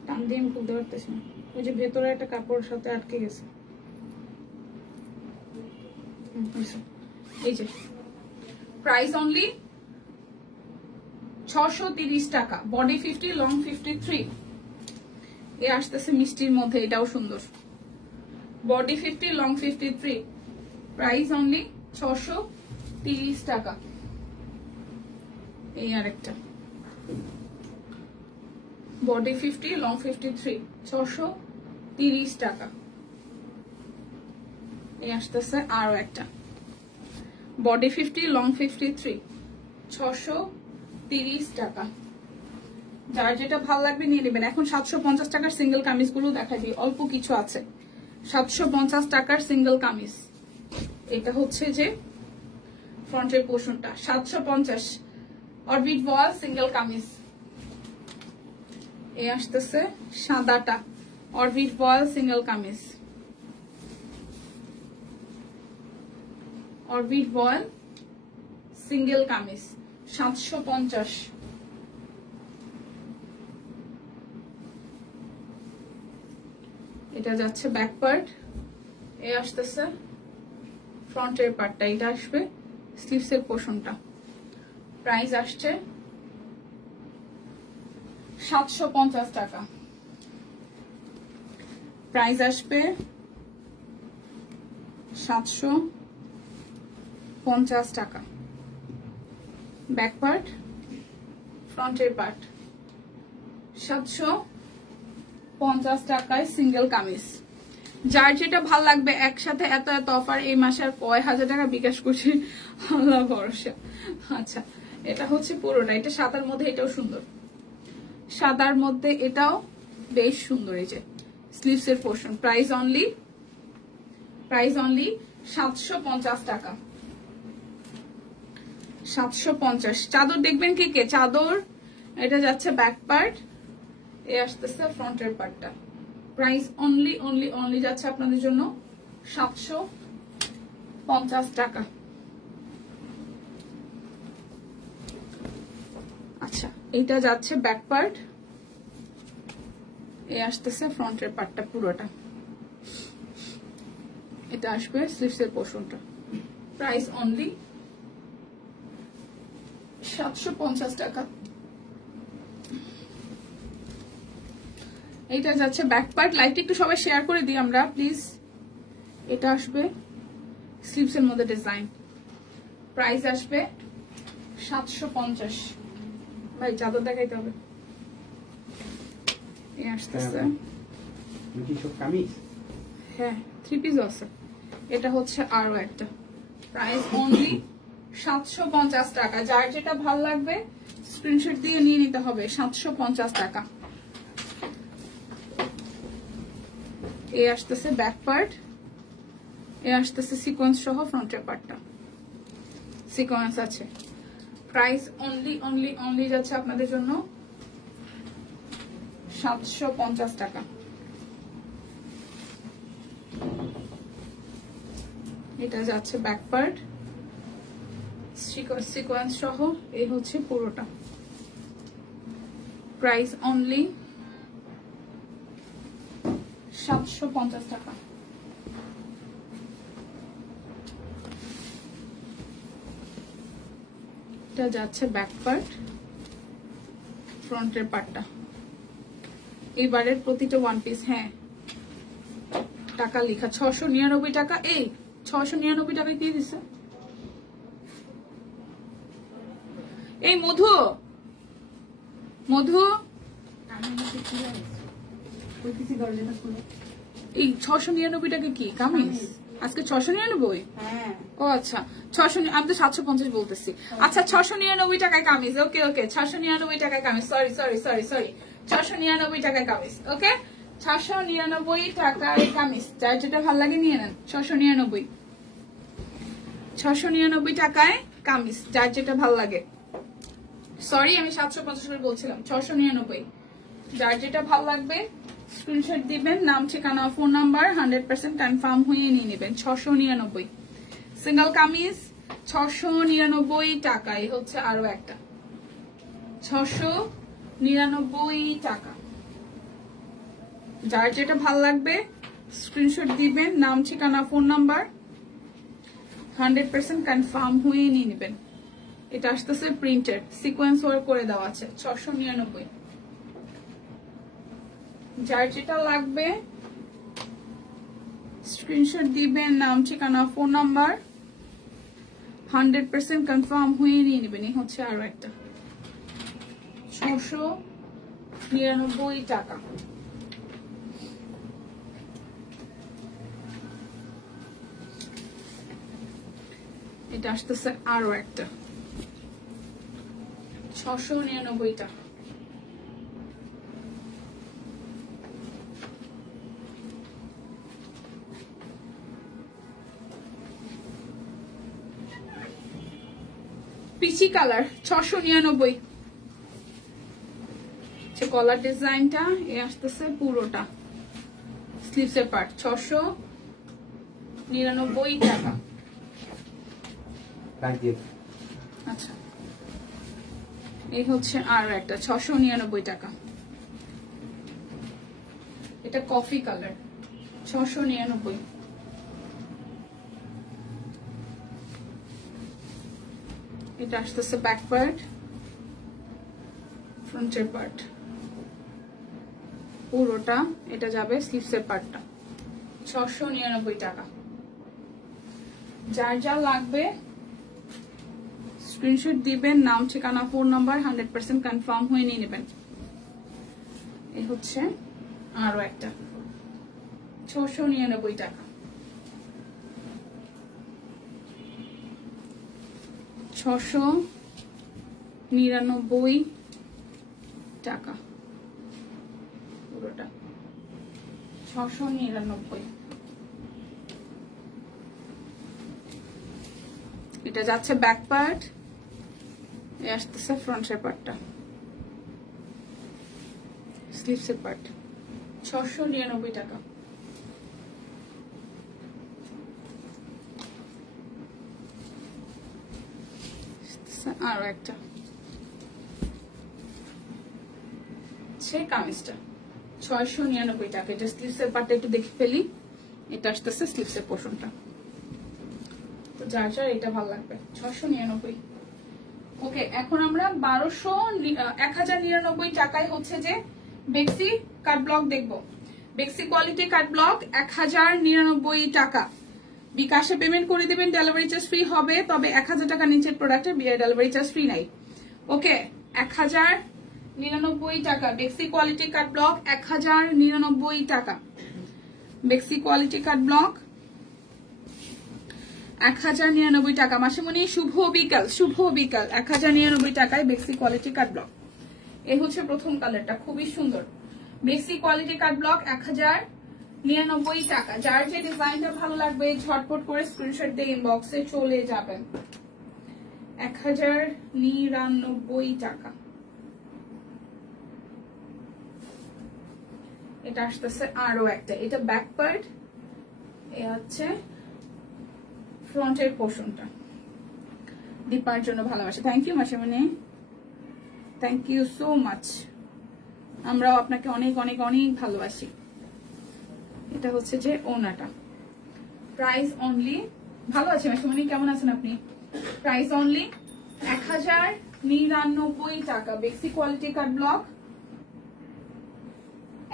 টান দিয়ে আমি খুলতে পারতেছি না, ওই যে ভেতরে একটা কাপড়ের সাথে আটকে গেছে। এই যে প্রাইস অনলি 630 টাকা, বডি 50, লং 53। এ আসতেছে মিষ্টির মধ্যে, এটাও সুন্দর, বডি 50, লং 53, প্রাইস অনলি 630 টাকা। এই আরেকটা বডি 50, লং 53, 630 টাকা। এই আসতেছে আরো একটা বডি 50, লং 53, 630 টাকা। যার যেটা ভালো লাগবে নিয়ে নেবেন। এখন 750 টাকার সিঙ্গেল কামিজ গুলো দেখা দিই, অল্প কিছু আছে। 750 টাকার সিঙ্গেল কামিজ, এটা হচ্ছে যে ফ্রন্টের পোর্শনটা 750 অরবিট ওয়াল সিঙ্গেল কামিজ। এই আসতেছে সাদাটা অরবিট ওয়াল সিঙ্গেল কামিজ, অরবিট ওয়াল সিঙ্গেল কামিজ 750। এটা যাচ্ছে ব্যাক পার্ট, এই আসতেছে ফ্রন্টের পার্টটা, এটা আসবে স্লিভসের পোর্শনটা। প্রাইস আসছে 750 টাকা, প্রাইস আসবে 750 টাকা। ব্যাক পার্ট, ফ্রন্টের পার্ট 750 টাকায় সিঙ্গেল কামিজ। যার যেটা ভাল লাগবে, একসাথে এত এত অফার এই মাসে আর কয় হাজার টাকা বিকাশ করছে আল্লাহ ভরসা। আচ্ছা এটা হচ্ছে পুরোটা, এটা সাদার মধ্যে, এটাও সুন্দর, সাদার মধ্যে এটাও বেশ সুন্দর। এই যে স্লিভস এর পোর্শন, প্রাইস অনলি 750 টাকা, 750। চাদর দেখবেন কে কে চাদর, এটা যাচ্ছে ব্যাক পার্ট, এ আসতেছে ফ্রন্টের পার্টটা। প্রাইস অনলি যাচ্ছে আপনাদের জন্য 750 টাকা। আচ্ছা এইটা যাচ্ছে ব্যাক পার্ট, এ আসতেছে ফ্রন্টের পার্টটা পুরোটা, এটা আসবে স্লিভস এর পোর্শনটা। প্রাইস অনলি 750 টাকা। এটা যাচ্ছে ব্যাক পার্ট, লাইভটা একটু সবাই শেয়ার করে দিই আমরা প্লিজ। এটা আসবে স্লিভস এর মধ্যে ডিজাইন, প্রাইস আসবে 750। ভাই চাদর দেখাইতে হবে। এই আসতেছে হ্যাঁ, 3 পিস আছে। এটা হচ্ছে আরো একটা, প্রাইস অনলি 750 টাকা। যার যেটা ভালো লাগবে স্ক্রিনশট দিয়ে নিয়ে নিতে হবে, 750 টাকা। এ আসতেছে ব্যাক পার্ট, এ আসতেছে সিকোয়েন্স সহ ফ্রন্টের পার্টটা, সিকোয়েন্স আছে। প্রাইস অনলি যাচ্ছে আপনাদের জন্য 750 টাকা। এটা যাচ্ছে ব্যাক পার্ট, সিকোয়েন্স সহ, এই হচ্ছে পুরোটা। প্রাইস অনলি 750 টাকা। এটা যাচ্ছে ব্যাক পার্ট, ফ্রন্টের পার্টটা। এবারের প্রতিটা ওয়ান পিস, হ্যাঁ টাকা লেখা 699 টাকা। এই 699 টাকা কি দিছে? এই মধু এই 699 টাকা কি কামিজ? আজকে 699? ও আচ্ছা 600, আমি তো 750 বলতেছি। আচ্ছা 699 টাকায় কামিজ, ওকে 699 টাকায় কামিজ, সরি 699 টাকায় কামিজ, ওকে 699 টাকায় কামিজ। যার যেটা ভালো লাগে নিয়ে নেন। 699 টাকায় কামিজ, যার যেটা ভালো লাগে। সরি আমি 750 করে বলছিলাম, 699। যার যেটা ভালো লাগবে স্ক্রিনশট দিবেন, নাম ঠিকানা ফোন নাম্বার 100% কনফার্ম হয়ে নিয়ে নেবেন। 699 সিঙ্গেল কামিজ 699 টাকা। এই হচ্ছে আরো একটা 699 টাকা। যার যেটা ভালো লাগবে স্ক্রিনশট দিবেন, নাম ঠিকানা ফোন নাম্বার 100% কনফার্ম হয়ে নিয়ে নেবেন। এটা আসতেছে প্রিন্টেড, সিকোয়েন্স ওয়ার্ক করে দেওয়া আছে। 699। যার যেটা লাগবে স্ক্রিনশট দিবেন, নাম ঠিকানা ফোন নাম্বার 100% কনফার্ম হয়ে নিয়ে নেবেন। এই হচ্ছে আরো একটা 699 টাকা। এটা আসতেছে আরো একটা 699 টাকা। Peachy colour 699। কলার ডিজাইনটা এ আসতেছে পুরোটা স্লিভসের পার্ট 699 টাকা। আচ্ছা, এই হচ্ছে আর একটা 699 টাকা। এটা কফি কালার 699। এটা আসতেছে ব্যাক পার্ট, ফ্রন্টের পার্ট পুরোটা। এটা যাবে স্লিভসের পার্টটা 699 টাকা। যার যা লাগবে স্ক্রিনশট দিবেন, নাম ঠিকানা ফোন নাম্বার 100% কনফার্ম হয়ে নিয়ে নেবেন। এই হচ্ছে আরো একটা 699 টাকা। 699 টাকা পুরোটা 699। এটা যাচ্ছে ব্যাক পার্ট, এ আসতেছে ফ্রন্টের পার্টটা স্লিভসের পার্ট 699 টাকা। আরো একটা কামিজটা 699 টাকা। এটা স্লিভসের পার্টটা একটু দেখে ফেলি। এটা আসতেছে স্লিভসের পোর্শনটা। তো যার যার এটা ভালো লাগবে 699। ওকে, এখন আমরা 1099 টাকায় হচ্ছে যে বেক্সি কাট ব্লক দেখবো। বেক্সি কোয়ালিটি কাট ব্লক 1099 টাকা। বিকাশে পেমেন্ট করে দিবেন, ডেলিভারি চার্জ ফ্রি হবে, তবে 1000 টাকা নিচের প্রোডাক্টের ডেলিভারি চার্জ ফ্রি নাই। ওকে, 1099 টাকা বেক্সি কোয়ালিটি কাট ব্লক 1099 টাকা। বেক্সি কোয়ালিটি কাট ব্লক 1099 টাকা। মাসিমণি শুভ বিকাল, শুভ বিকাল। 1099 টাকায় বেক্সি কোয়ালিটি কাট ব্লক। এই হচ্ছে প্রথম কালারটা, খুবই সুন্দর। বেক্সি কোয়ালিটি কাট ব্লক 1099 টাকা। যার যে ডিজাইনটা ভালো লাগবে ঝটপট করে স্ক্রিনশট দিয়ে ইনবক্সে চলে যাবেন। 1099 টাকা। এটা আসতেছে আরো একটা, এটা ব্যাক পার্ট, এ হচ্ছে ফ্রন্টের পোর্শনটা। দীপার জন্য ভালোবাসা, thank you mashimoni, thank you so much. আমরাও আপনাকে অনেক অনেক অনেক ভালোবাসি। এটা হচ্ছে যে ওনাটা, প্রাইস অনলি, ভালো আছে মাসিমণি, কেমন আছেন আপনি? প্রাইস অনলি 1099 টাকা। বেক্সি কোয়ালিটি কাট ব্লক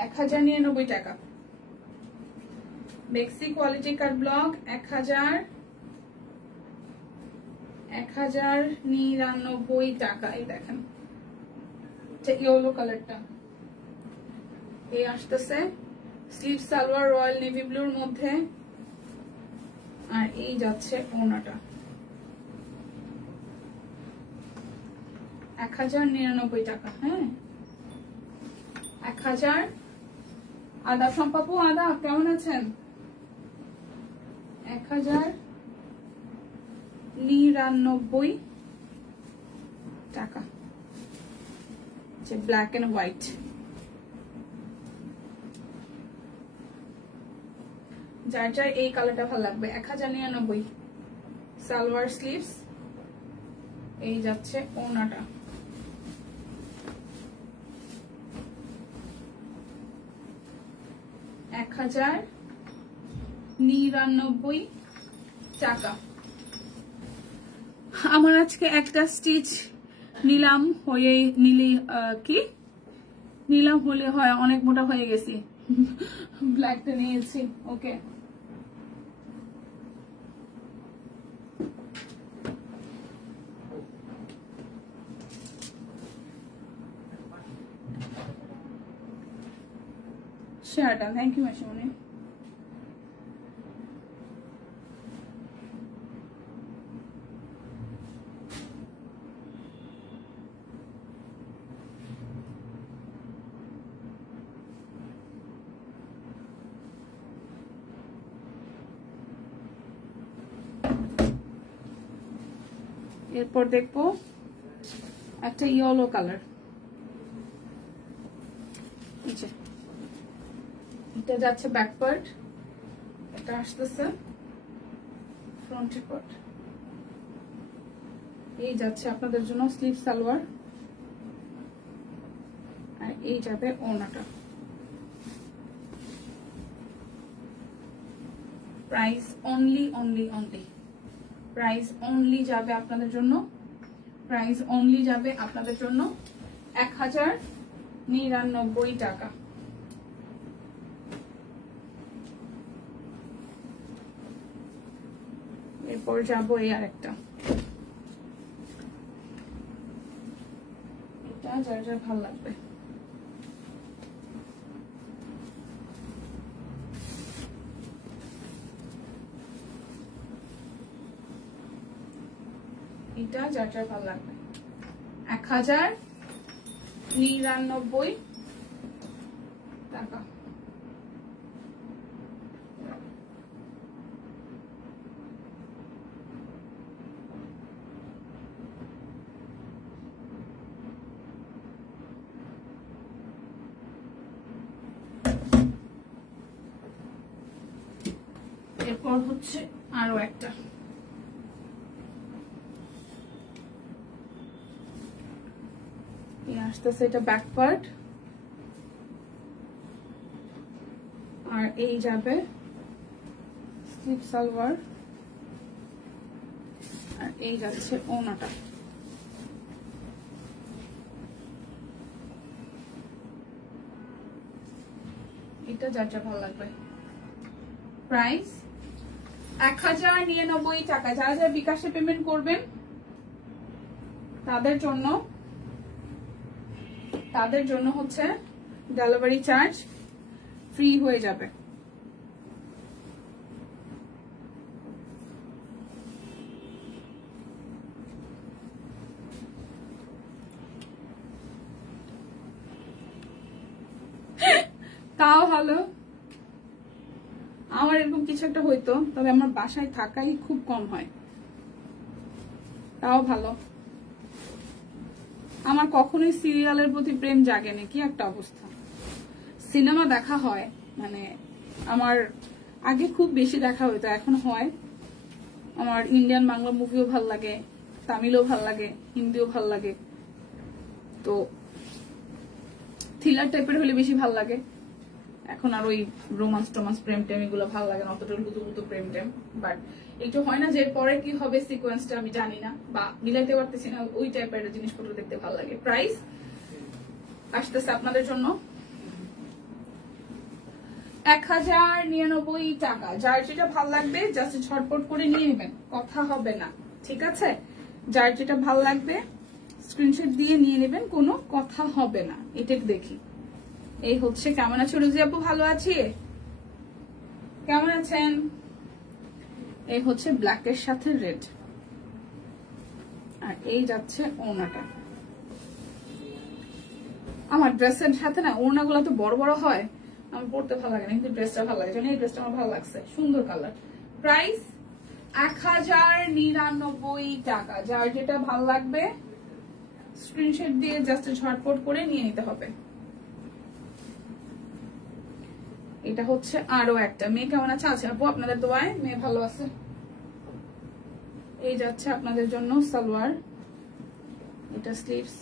1099 টাকা। বেক্সি কোয়ালিটি কাট ব্লক 1099 টাকা। এই দেখেন ইয়েলো কালারটা, এই আসতেছে স্লিভ সালোয়ার রয়্যাল নেভি ব্লুর মধ্যে, আর এই যাচ্ছে ওনাটা 1099 টাকা। হ্যাঁ, 1000। আদাব সম্পাপু, আদাব, কেমন আছেন? 1099 টাকা। ব্ল্যাক এন্ড হোয়াইট যার যার এই কালারটা ভালো লাগবে 1099 সালোয়ার স্লিভস। এই যাচ্ছে ওড়নাটা, $1099 টাকা। আমার আজকে একটা স্টিচ নিলাম নিলাম হলে হয়, অনেক মোটা হয়ে গেছি। ব্ল্যাকটা নিয়েছি। ওকে, শার্টা, থ্যাংক ইউ মাসিমণি। এরপর দেখবো একটা ইয়েলো কালার। এটা যাচ্ছে ব্যাক পার্ট, এটা আসতেছে ফ্রন্ট পার্ট। এই যাচ্ছে আপনাদের জন্য স্লিভ সালোয়ার, আর এই যাবে ওড়নাটা। প্রাইস অনলি প্রাইস অনলি যাবে আপনাদের জন্য, প্রাইস অনলি যাবে আপনাদের জন্য 1099 টাকা। এরপর যাবো এই আরেকটা, এটা যার যার ভালো লাগবে। এটা যার যার ভালো লাগবে 1099 টাকা। এরপর হচ্ছে আরো একটা, আসতেছে এটা ব্যাক পার্ট, আর এই যাবে স্লিভ সালোয়ার, আর এই যাচ্ছে ওড়নাটা। এটা যার যা ভালো লাগবে। প্রাইস 1099 টাকা। যারা যারা বিকাশে পেমেন্ট করবেন তাদের জন্য হচ্ছে ডেলিভারি চার্জ ফ্রি হয়ে যাবে। তাও ভালো, আমার এরকম কিছু একটা হইতো, তবে আমার বাসায় থাকাই খুব কম হয়। তাও ভালো, আমার কখনোই সিরিয়ালের প্রতি প্রেম জাগেনি। কি একটা অবস্থা। সিনেমা দেখা হয়, মানে আমার আগে খুব বেশি দেখা হইতো, এখন হয়। আমার ইন্ডিয়ান বাংলা মুভিও ভাল লাগে, তামিলও ভাল লাগে, হিন্দিও ভাল লাগে। তো থ্রিলার টাইপের হলে বেশি ভাল লাগে। এখন আর ওই রোমান্স টোমান্স প্রেম টেম এগুলো ভালো লাগে না, অতটা লুতু প্রেম টেম। বাট একটু হয় না যে পরে কি হবে সিকোয়েন্সটা আমি জানি না বা মিলাইতে পারতেছি না, ওই টাইপের জিনিসপত্র দেখতে ভালো লাগে। প্রাইস আসতেছে আপনাদের জন্য 1099 টাকা। যার যেটা ভালো লাগবে জাস্ট ঝটপট করে নিয়ে নেবেন, কথা হবে না, ঠিক আছে? যার যেটা ভালো লাগবে স্ক্রিনশট দিয়ে নিয়ে নেবেন, কোনো কথা হবে না। এটা দেখি। এই হচ্ছে, কেমন আছো রোজি আপু? ভালো আছি, কেমন আছেন? এই হচ্ছে ব্ল্যাকের সাথে রেড, আর এই যাচ্ছে ওড়নাটা। আমার ড্রেসের সাথে না ওড়নাগুলো তো বড় বড় হয়, আমার পড়তে ভালো লাগে না, কিন্তু ড্রেসটা ভালো লাগে। এই ড্রেসটা আমার ভালো লাগছে, সুন্দর কালার। প্রাইস 1099 টাকা। যার যেটা ভালো লাগবে স্ক্রিনশট দিয়ে জাস্ট ঝটপট করে নিয়ে নিতে হবে। এটা হচ্ছে আরো একটা। মেয়ে কেমন আছে? আছে আপু, আপনাদের দোয়ায় মেয়ে ভালো আছে। এই যাচ্ছে আপনাদের জন্য সালোয়ার, এটা স্লিভস।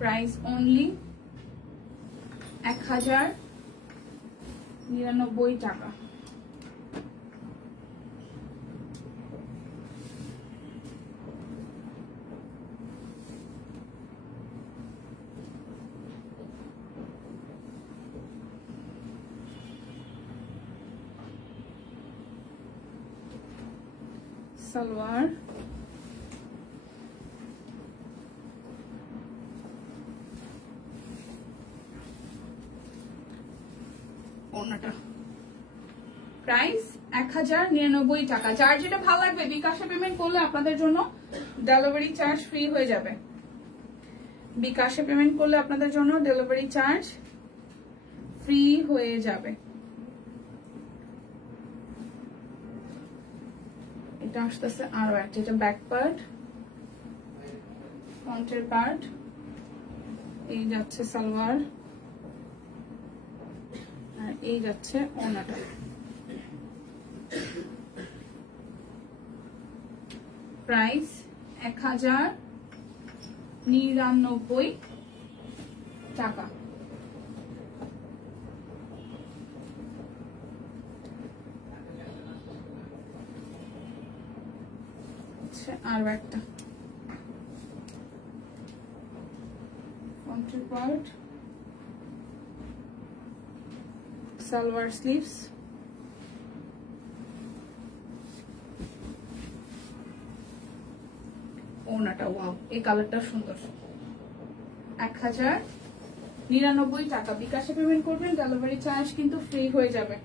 প্রাইস অনলি 1099 টাকা। সালোয়ার, ওনাটা প্রাইস 1099 টাকা। যার যেটা ভালো লাগবে বিকাশে পেমেন্ট করলে আপনাদের জন্য ডেলিভারি চার্জ ফ্রি হয়ে যাবে। বিকাশে পেমেন্ট করলে আপনাদের জন্য ডেলিভারি চার্জ ফ্রি হয়ে যাবে। এটা আসতেছে আরো একটা, এটা ব্যাক পার্ট, ফ্রন্টের পার্ট। এই যাচ্ছে সালোয়ার, আর এই যাচ্ছে ওনাটা। প্রাইস 1099 টাকা। আরো একটা ফ্রন্টের পার্ট, সালোয়ার স্লিভস, ওনাটা। ওয়াও, এই কালারটা সুন্দর। 1099 টাকা। বিকাশে পেমেন্ট করবেন, ডেলিভারি চার্জ কিন্তু ফ্রি হয়ে যাবে।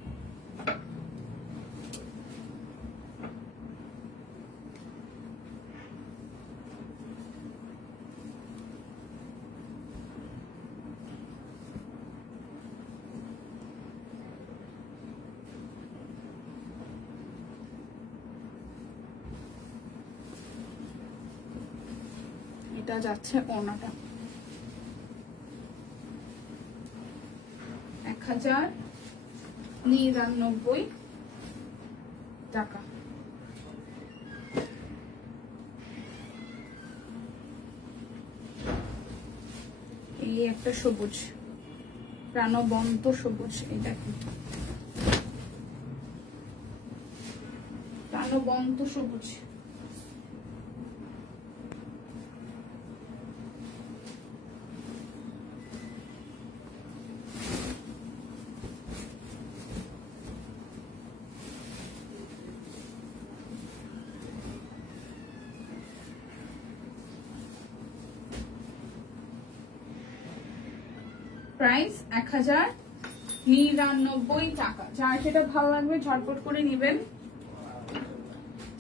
এটা যাচ্ছে ওনাটা। 1099 টাকা। এই একটা সবুজ, প্রাণবন্ত সবুজ, এই দেখুন প্রাণবন্ত সবুজ। প্রাইস 1099 টাকা। যার যেটা ভালো লাগবে ঝটপট করে নেবেন,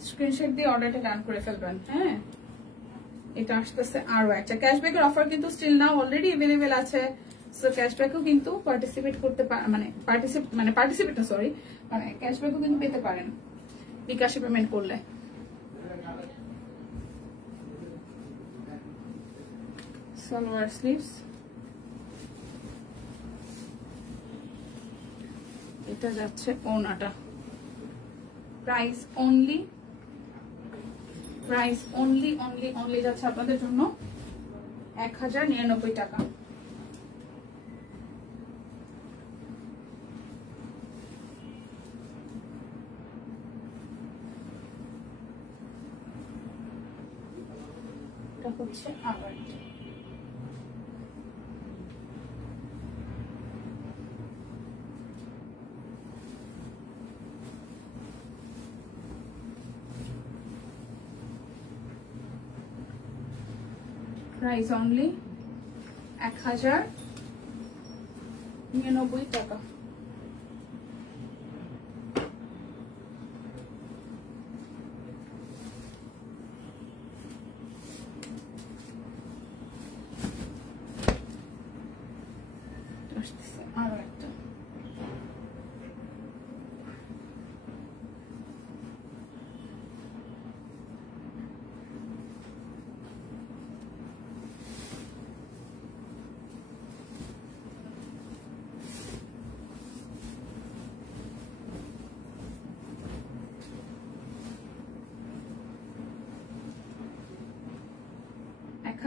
স্ক্রিনশট দিয়ে অর্ডারটা ডান করে ফেলবেন। হ্যাঁ, এটা আসতেছে আরো একটা। ক্যাশব্যাকের অফার কিন্তু স্টিল নাও অলরেডি अवेलेबल আছে। সো ক্যাশব্যাকও কিন্তু পার্টিসিপেট করতে পার্টিসিপেট না, সরি, মানে ক্যাশব্যাকও কিন্তু পেতে পারেন বিকাশে পেমেন্ট করলে। সালোয়ার স্লিভস, এটা যাচ্ছে ওনাটা। প্রাইস অনলি যাচ্ছে আপনাদের জন্য 1099 টাকা। এটা হচ্ছে আবার প্রাইস অনলি 1099 টাকা। আরো একটা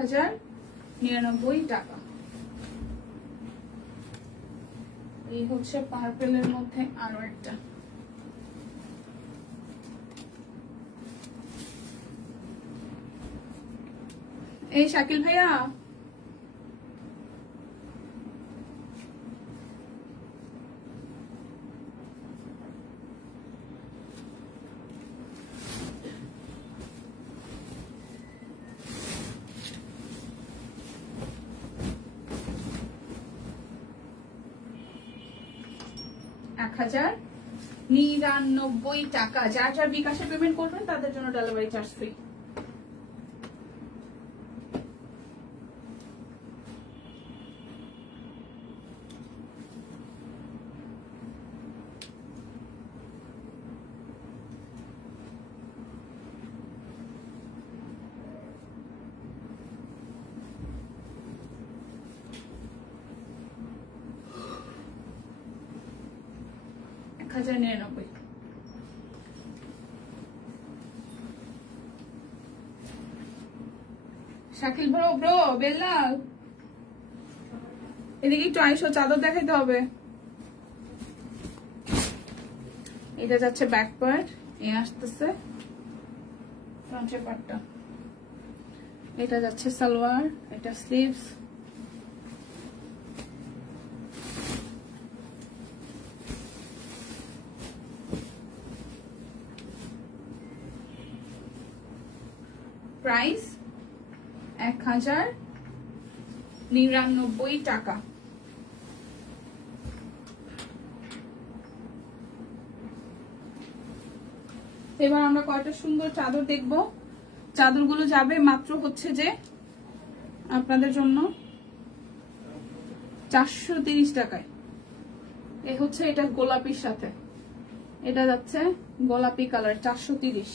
1099 টাকা। এই হচ্ছে পার্পেলের মধ্যে আরো একটা। এই শাকিল ভাইয়া, $1099 টাকা। যার যার বিকাশে পেমেন্ট করবেন তাদের জন্য delivery charge free. $1099। Shakil bro Bellal, এদিকে একটু আইসো, চাদর দেখাইতে হবে। এটা যাচ্ছে ব্যাক পার্ট, এ আসতেছে ফ্রন্টের পার্টটা। এটা যাচ্ছে সালোয়ার, এটা স্লিভস। প্রাইস 1099 টাকা। এবার আমরা কয়টা সুন্দর চাদর দেখব। চাদরগুলো যাবে মাত্র হচ্ছে যে আপনাদের জন্য 430 টাকায়। এই হচ্ছে এটা গোলাপির সাথে, এটা যাচ্ছে গোলাপি কালার, 430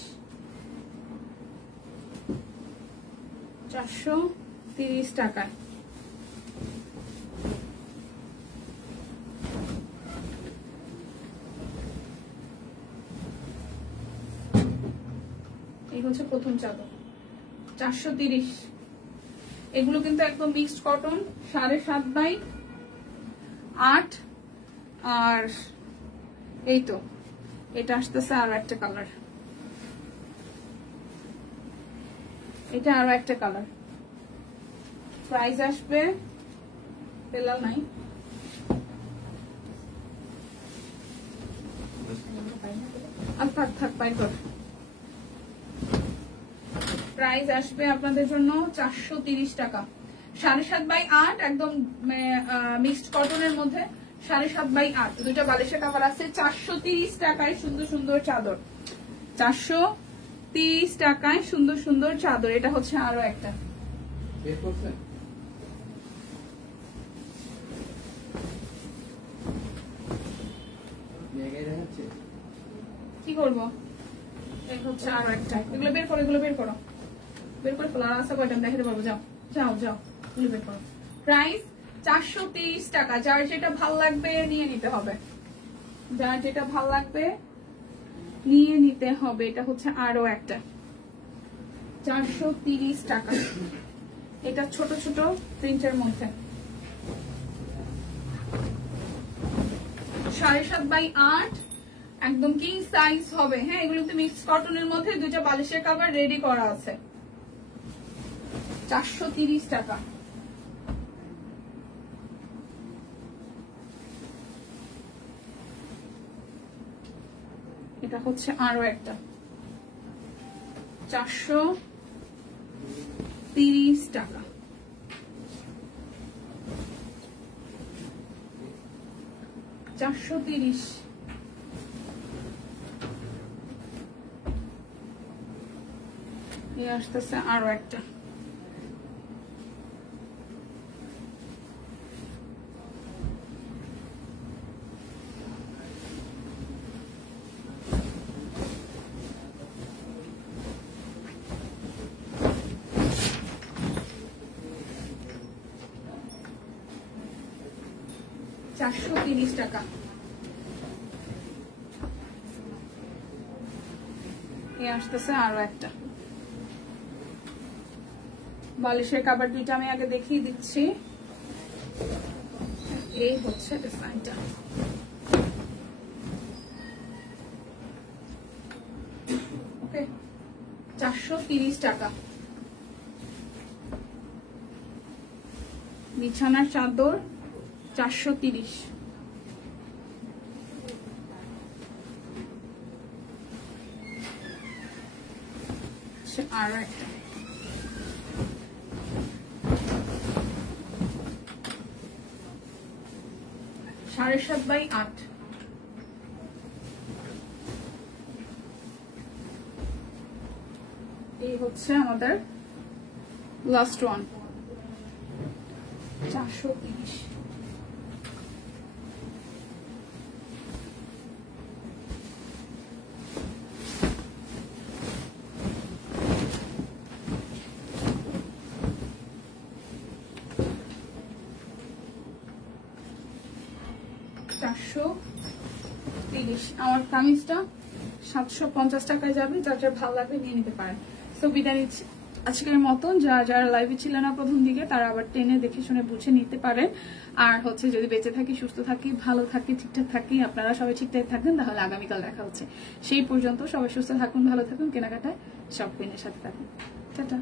টাকায়। এই হচ্ছে প্রথম চাদর, 430। এগুলো কিন্তু একদম মিক্সড কটন, 7.5/8। আর এই তো এটা আসতেছে আরো একটা কালার, এটা আরো একটা কালার। প্রাইস আসবে, বেলাল নাই, থাক পাই কর। প্রাইস আসবে আপনাদের জন্য 430 টাকা। 7.5/8 একদম মিক্সড কটনের মধ্যে, 7.5/8। দুইটা বালিশের কাভার আছে। 430 টাকায় সুন্দর সুন্দর চাদর, 430 টাকায় সুন্দর সুন্দর চাদর। এটা হচ্ছে আরো একটা। কি করবো, এই হচ্ছে আরো একটা। এগুলো বের করো, এগুলো বের করো, বের করে ফেলো। আর আসা কয়টা দেখাতে পারবো, যাও যাও যাও, এগুলো বের করো। প্রাইস 430 টাকা। যার যেটা ভাল লাগবে নিয়ে নিতে হবে, যার যেটা ভাল লাগবে নিয়ে নিতে হবে। এটা হচ্ছে আরো একটা, 430 টাকা। এটা ছোট ছোট প্রিন্টের মধ্যে, 7.5/8 একদম কিং সাইজ হবে। হ্যাঁ, এগুলো তো মিক্স কটনের মধ্যে, দুইটা বালিশের কভার রেডি করা আছে। 430 টাকা। এটা হচ্ছে আরো একটা, 430 টাকা। আসতেছে আরো একটা, $430 টাকা। আসতেছে আরো একটা, বালিশের কাভার দুইটা আমি আগে দেখিয়ে দিচ্ছি। এই হচ্ছে ডিজাইনটা। ওকে, 430 টাকা। বিছানার চাদর 430। আর একটা 7.5/8। এই হচ্ছে আমাদের লাস্ট ওয়ান, 430। আমার কামিজটা 750 টাকায় যাবে, যার যা ভালো লাগবে নিয়ে নিতে পারেন। তো বিদায় নিচ্ছি আজকের মতন। যারা লাইভে ছিল না প্রথম দিকে, তারা আবার টেনে দেখে শুনে বুঝে নিতে পারেন। আর হচ্ছে যদি বেঁচে থাকি, সুস্থ থাকি, ভালো থাকি, ঠিকঠাক থাকি, আপনারা সবাই ঠিকঠাক থাকবেন, তাহলে আগামীকাল দেখা হচ্ছে। সেই পর্যন্ত সবাই সুস্থ থাকুন, ভালো থাকুন, কেনাকাটায় শপিং এর সাথে থাকুন। টাটা।